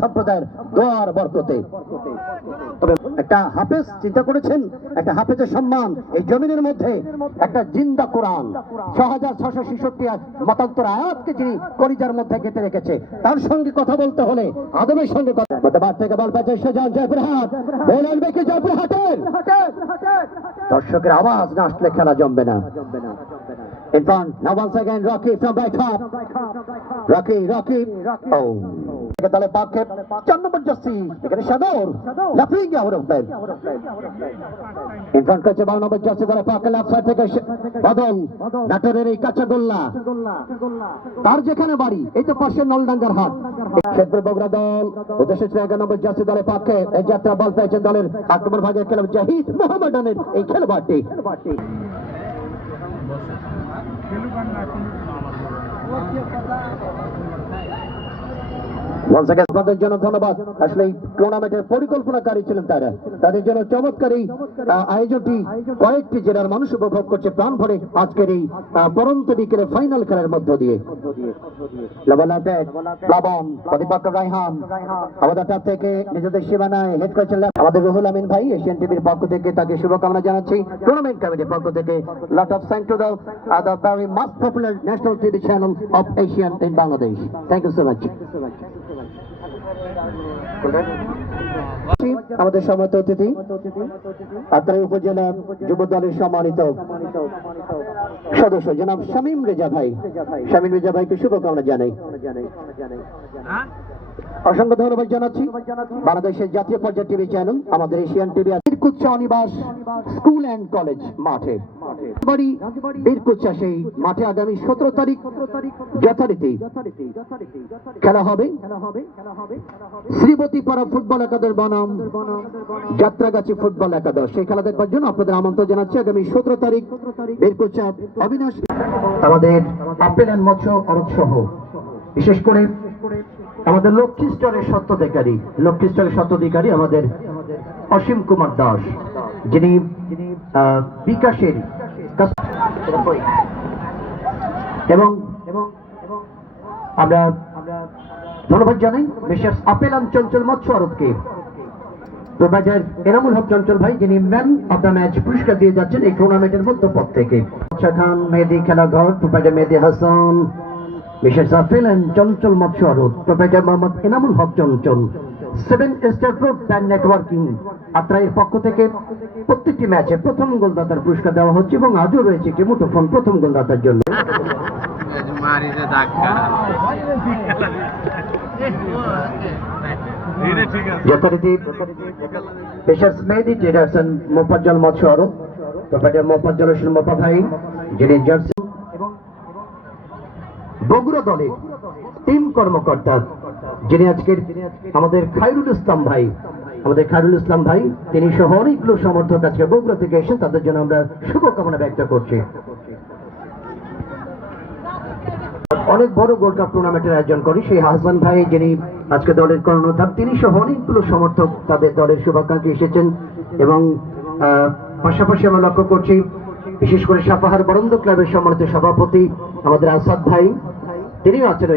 সম্প্রদায়ের দোয়ার বরকতে। তবে একটা হাফেজ চিন্তা করেছেন একটা হাফেজের সম্মান এই জমিনের মধ্যে একটা জিন্দা কোরআন। ছ হাজার ছশো ছেষট্টি মতান্তর আয়াতকে যিনি করিজার মধ্যে গেঁথে রেখেছে তার সঙ্গে কথা বলতে হলে আদমের সঙ্গে কথা মধ্যবার থেকে বল পাচ্ছে সেজান জয়পুরহাট। বল আনবে কি জয়পুরহাটের? দর্শকের আওয়াজ না আসলে খেলা জমবে না। In front, now once again, Rocky from right top. Rocky, Rocky. দলের পক্ষে চার নম্বর জার্সি এখানে সাগর লাফিয়ে গিয়ে আবার উঠবেন ইনফ্রন্ট করছে বারো নম্বর জার্সি দলের পক্ষে লেফট সাইড থেকে বদল নাটোরের এই কাঁচা গোল্লা তার যেখানে বাড়ি এই তো পাশে নলডাঙ্গার হাট ক্ষেত্রে বগুড়া দল উদ্দেশ্যে এগারো নম্বর জার্সি দলের পক্ষে এই যাত্রা বল পেয়েছেন দলের আক্রমণ ভাগে খেলোয়াড় জাহিদ মোহাম্মদানের এই খেলোয়াড়টি Once আপনাদের জন্য ধন্যবাদ। আসলে এই টুর্নামেন্টের পরিকল্পনাকারী ছিলেন তারা। তাদের জন্য চমৎকার এই আয়োজনটি কয়েকটি জেলার মানুষ উপভোগ করছে প্রাণ ভরে আজকের এই পরন্ত বিকেলে ফাইনাল খেলার মধ্য দিয়ে। আমাদের আমিন ভাই এশিয়ান টিভির পক্ষ থেকে তাকে শুভকামনা জানাচ্ছি। টুর্নামেন্ট থেকে lot of popular national channel Asian Bangladesh thank you so much আমাদের সম্মানিত অতিথি আত্রাই উপজেলা যুব দলের সম্মানিত সদস্য, জনাব শামীম রেজা ভাই। শামীম রেজা ভাইকে শুভকামনা জানাই। অসংখ্য ধন্যবাদ জানাচ্ছি। বাংলাদেশের জাতীয় টিভি চ্যানেল, আমাদের এশিয়ান টিভি বীরকুচ্ছা অনিবাস স্কুল অ্যান্ড কলেজ মাঠে। বীরকুচ্ছা সেই মাঠে আগামী সতেরো তারিখ যথারীতি খেলা হবে। ফুটবল একাদশ বনাম, যাত্রাগাছি ফুটবল একাদশ। সেই খেলা দেখবার জন্য আপনাদের আমন্ত্রণ জানাচ্ছি। আগামী সতেরো তারিখ বীরকুচ্ছা অবিনাশ। আমাদের আপেল অ্যান্ড মৎস্য অরৎ সহ বিশেষ করে আমাদের লক্ষ্মী স্টরের সত্ত্বাধিকারী লক্ষ্মী স্টরের সত্ত্বাধিকারী আমাদের অসীম কুমার দাস, যিনি বিকাশের এবং আমরা ধন্যবাদ জানাই বিশেষ আপেল চঞ্চল মৎস্য আরবকে। প্রোভাইডার এনামুল হক চঞ্চল ভাই, যিনি ম্যান অব দ্য ম্যাচ পুরস্কার দিয়ে যাচ্ছেন এই টুর্নামেন্টের মধ্যপথ থেকে। খান, মেহেদি খেলাঘর, প্রোভাইডার মেহেদি হাসান আপেল অ্যান্ড চঞ্চল মৎস্য আরব provider Mohammad Enamul Haque Chanchal. Seven star pro pan networking আত্রাইয়ের পক্ষ থেকে প্রত্যেকটি ম্যাচে প্রথম গোলদাতার পুরস্কার দেওয়া হচ্ছে এবং আজও রয়েছে একটি মুঠোফোন প্রথম গোলদাতার জন্য। যথারীতি পেশার মেহেদি ট্রেডার্সন মোফাজ্জল মৎস্য আরব প্রোভাইডার মোফাজ্জল হোসেন মোফা ভাই যিনি জার্সি বগুড়া দলের টিম কর্মকর্তা, যিনি আজকের আমাদের খায়রুল ইসলাম ভাই। আমাদের খায়রুল ইসলাম ভাই, তিনি সহ অনেকগুলো সমর্থক আজকে বগুড়া থেকে এসেছেন তাদের জন্য আমরা শুভকামনা ব্যক্ত করছি। অনেক বড় গোল্ড কাপ টুর্নামেন্টের আয়োজন করি, সেই হাসবান ভাই যিনি আজকে দলের কর্ণধার, তিনি সহ অনেকগুলো সমর্থক তাদের দলের শুভাকাঙ্ক্ষী এসেছেন এবং পাশাপাশি আমরা লক্ষ্য করছি, বিশেষ করে সাপাহার বরন্দ ক্লাবের সম্মানিত সভাপতি আমাদের আসাদ ভাই తెలియని అచ్చలు